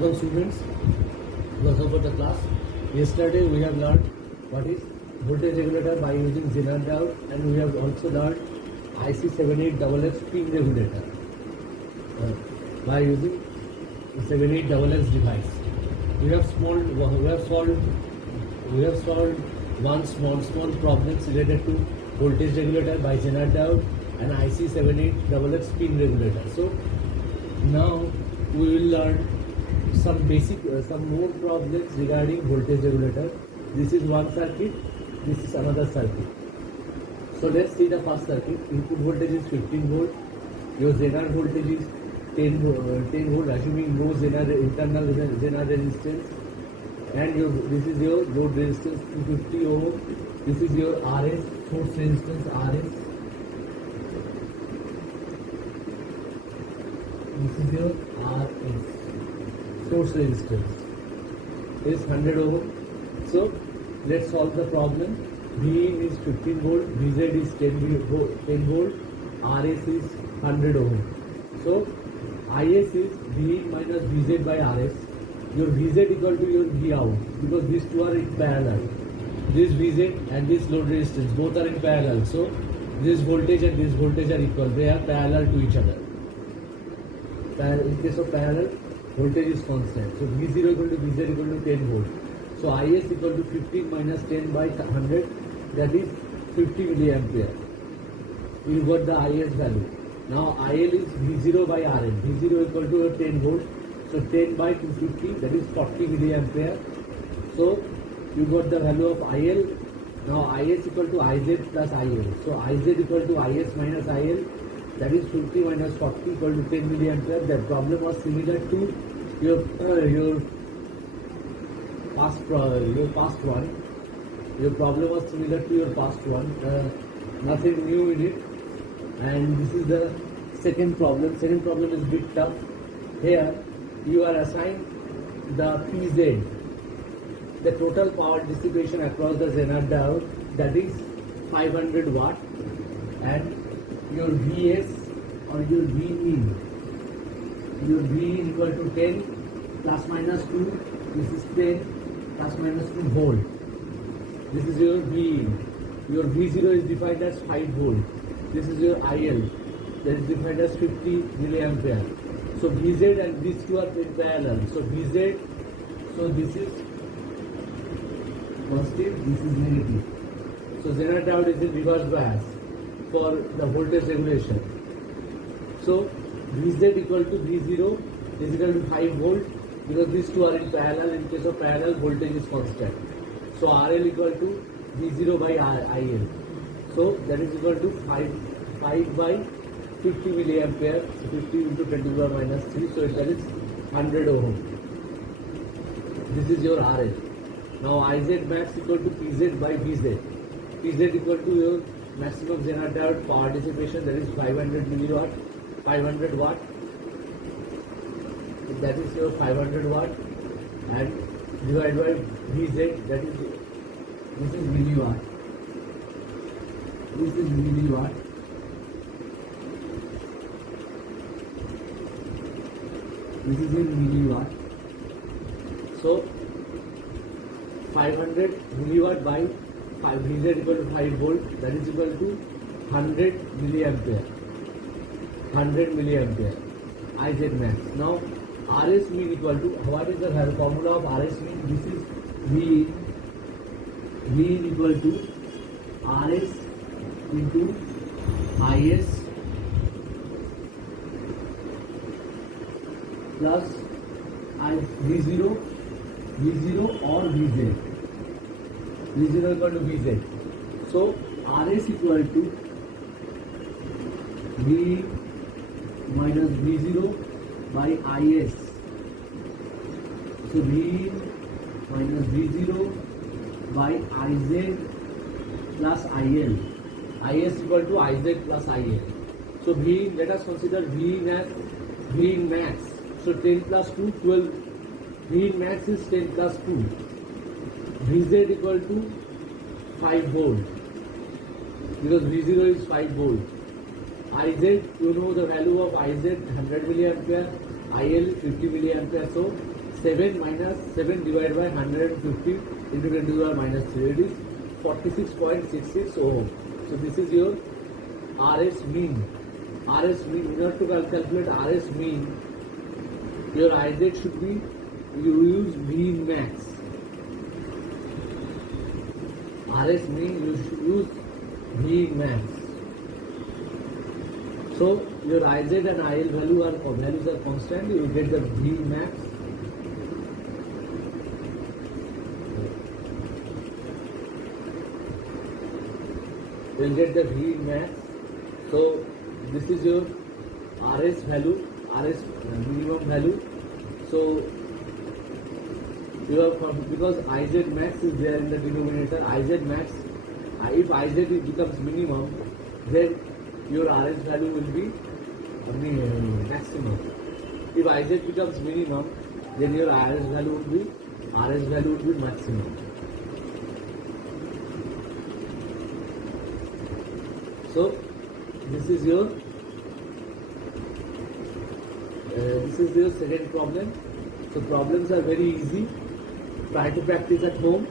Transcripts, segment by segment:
Welcome students, welcome for the class. Yesterday we have learned what is voltage regulator by using Zener diode, and we have also learned IC78XX pin regulator by using 78XX device. We have solved one small problems related to voltage regulator by Zener diode and IC78XX pin regulator. So now we will learn some more problems regarding voltage regulator. This is one circuit, this is another circuit. So let's see the first circuit. Input voltage is 15 volt. Your Zener voltage is 10 volt, assuming no internal Zener resistance. And this is your load resistance 250 ohm. This is your RS, source resistance RS. This is your RS, source resistance is 100 ohm. So let's solve the problem. Vin is 15 volt, Vz is 10 volt, RS is 100 ohm. So Is is Vin minus Vz by Rs. Your Vz equal to your V out, because these two are in parallel. This Vz and this load resistance both are in parallel. So this voltage and this voltage are equal. They are parallel to each other. In case of parallel, voltage is constant. So V0 equal to Vz equal to 10 volt. So Is equal to 15 minus 10 by 100, that is 50 milliampere. You got the Is value. Now IL is V0 by Rn. V0 equal to 10 volt. So 10 by 250, that is 40 milliampere. So you got the value of IL. Now Is equal to Iz plus IL. So Iz equal to Is minus IL. That is 50 minus 40 equal to 10 milliampere. That problem was similar to your past one. Your problem was similar to your past one. Nothing new in it. And this is the second problem. Second problem is a bit tough. Here you are assigned the PZ, the total power dissipation across the Zener diode, that is 500 watt, and your Vs or your Vin. Your Vin equal to 10 plus minus 2. This is 10 plus minus 2 volt. This is your Vin. Your V0 is defined as 5 volt. This is your IL, that is defined as 50 milliampere. So Vz and these two are in parallel. So Vz, so this is positive, this is negative. So Zener diode is in reverse bias for the voltage regulation. So Vz equal to V0 is equal to 5 volt, because these two are in parallel. In case of parallel, voltage is constant. So RL equal to V0 by IL. So that is equal to 5 by 50 milliampere, 50 into 10 to the power minus 3, so that is 100 ohm. This is your RL. Now Iz max equal to Pz by Vz. Pz equal to your maximum Zener diode power dissipation, that is 500 milliwatt, 500 watt. That is your 500 watt, and divided by Vz, that is, this is milliwatt. This is milliwatt. This is in milliwatt. So 500 milliwatt by 5, Vz equal to 5 volt, that is equal to 100 milliampere. 100 milliampere. Iz max. Now Rs mean equal to, what is the formula of Rs mean? This is V. V equal to Rs into Is plus V0 or Vz. V0 equal to Vz. So Rs equal to V minus V0 by Is. So V minus V0 by Iz plus IL. Is equal to Iz plus IL. So V, let us consider V max. So 10 plus 2, 12. V max is 10 plus 2. Vz equal to 5 volt, because V0 is 5 volt. Iz, you know the value of Iz 100 milliampere, IL 50 milliampere. So 7 divided by 150 into 10 to the power minus 3. It is 46.66 ohm. So this is your RS mean. RS mean, in order to calculate RS mean, your IZ should be, you use V max. RS mean, you should use V max. So your IZ and IL values are constant, you get the V max. You will get the V max. So this is your RS value, RS minimum value. So you have, because IZ max is there in the denominator, IZ max, if IZ becomes minimum, then your RS value will be maximum. If IZ becomes minimum, then your RS value will be maximum. So this is your second problem. So problems are very easy. Try to practice at home,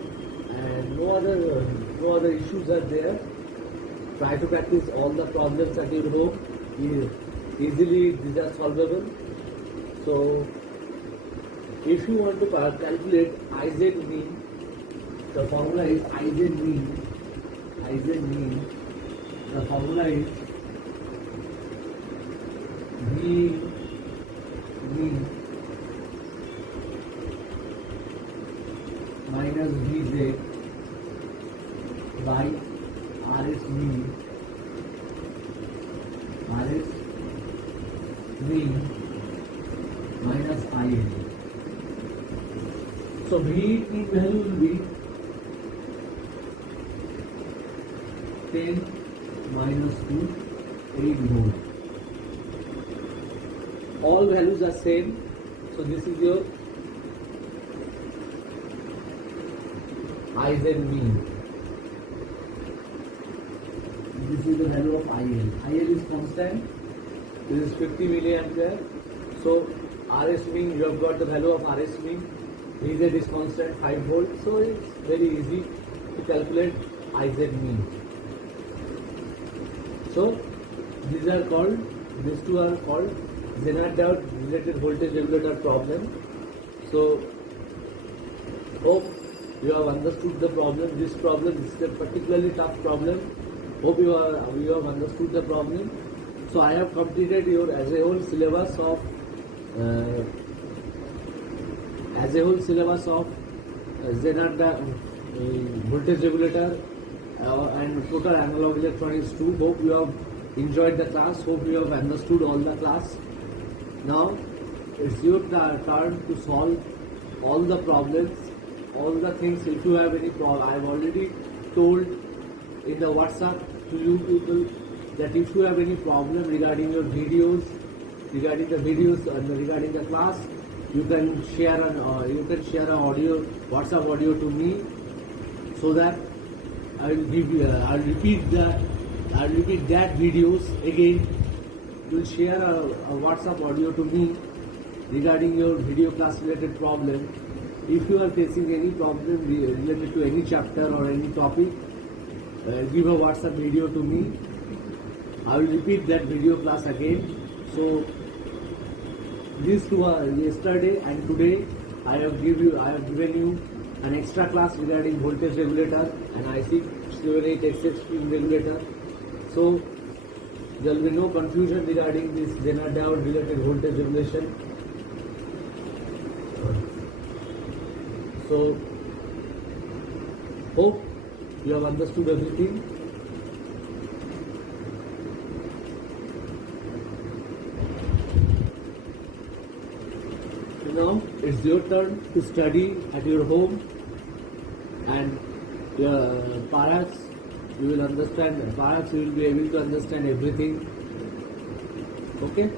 and no other issues are there. Try to practice all the problems at your home. Easily these are solvable. So if you want to calculate IZ mean, the formula is IZ mean. The formula is V mean minus Vz by RS mean minus IL. So V mean value will be 10 minus 2, 8 volt. All values are same. So this is your IZ mean. This is the value of IL. IL is constant. This is 50 milliampere. So RS mean, you have got the value of RS mean. Vz is constant, 5 volt. So it's very easy to calculate IZ mean. So these two are called Zener diode related voltage regulator problem. So hope you have understood the problem. This is a particularly tough problem. Hope you have understood the problem. So I have completed your as a whole syllabus of Zener voltage regulator and total analog electronics 2. Hope you have enjoyed the class. Hope you have understood all the class. Now it's your turn to solve all the problems, all the things. If you have any problem, I have already told in the WhatsApp to you people that if you have any problem regarding your videos, regarding the class, you can share an audio, WhatsApp audio to me, so that I will give you. I'll repeat that videos again. You will share a WhatsApp audio to me regarding your video class related problem. If you are facing any problem related to any chapter or any topic, give a WhatsApp video to me. I will repeat that video class again. So these two are yesterday and today. I have given you an extra class regarding voltage regulator and IC 7886 spin regulator. So there will be no confusion regarding this Zener diode related voltage regulation. So hope you have understood everything. So now it's your turn to study at your home, and perhaps you will understand, perhaps you will be able to understand everything. Okay?